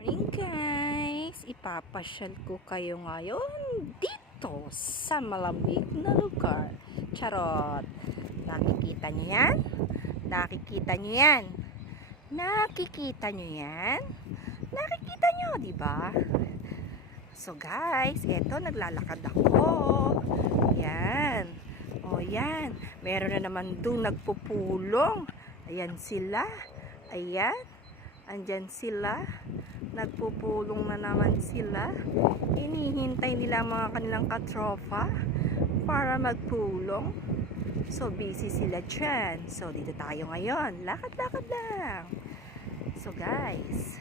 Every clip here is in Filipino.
Morning guys! Ipapasyal ko kayo ngayon dito sa malamig na lugar. Charot! Nakikita nyo yan? Nakikita nyo yan? Nakikita nyo yan? Nakikita nyo, diba? So guys, eto naglalakad ako. Yan. O yan. Meron na naman doon nagpupulong. Ayan sila. Ayan. Andyan sila. Nagpupulong na naman sila. Inihintay nila ang mga kanilang katropa para magpulong. So busy sila dyan. So dito tayo ngayon. Lakad-lakad lang. So guys,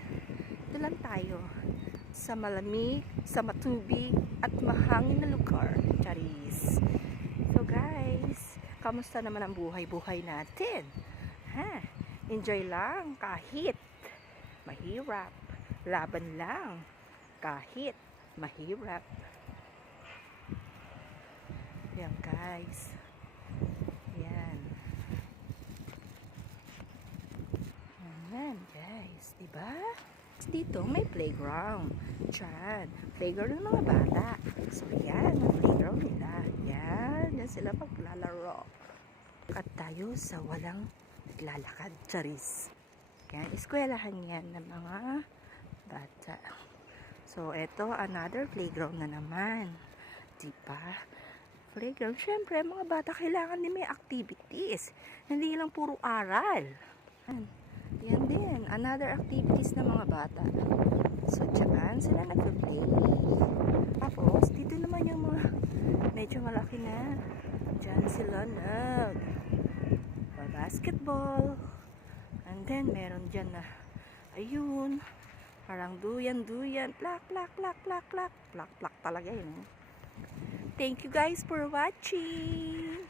ito lang tayo sa malamig, sa matubig at mahangin na lugar. Charis. So guys, kamusta naman ang buhay-buhay natin? Ha? Enjoy lang kahit mahirap. Laban lang kahit mahirap. Yan guys. Yan. Yan guys, diba? Dito may playground. Diyan, playground ng mga bata. So yan, ang playground nila. Yan, yan sila maglalaro. At tayo sa walang naglalakad. Charis. Yan, eskwelahan yan ng mga bata. So, eto, another playground na naman. Diba? Playground, syempre, mga bata kailangan din may activities. Hindi lang puro aral. Yan din, another activities ng mga bata. So, dyan sila nagpa-play. Tapos, dito naman yung mga medyo malaki na. Dyan sila basketball. And then, meron dyan na, ayun, parang duyan, plak talaga yun. Thank you guys for watching.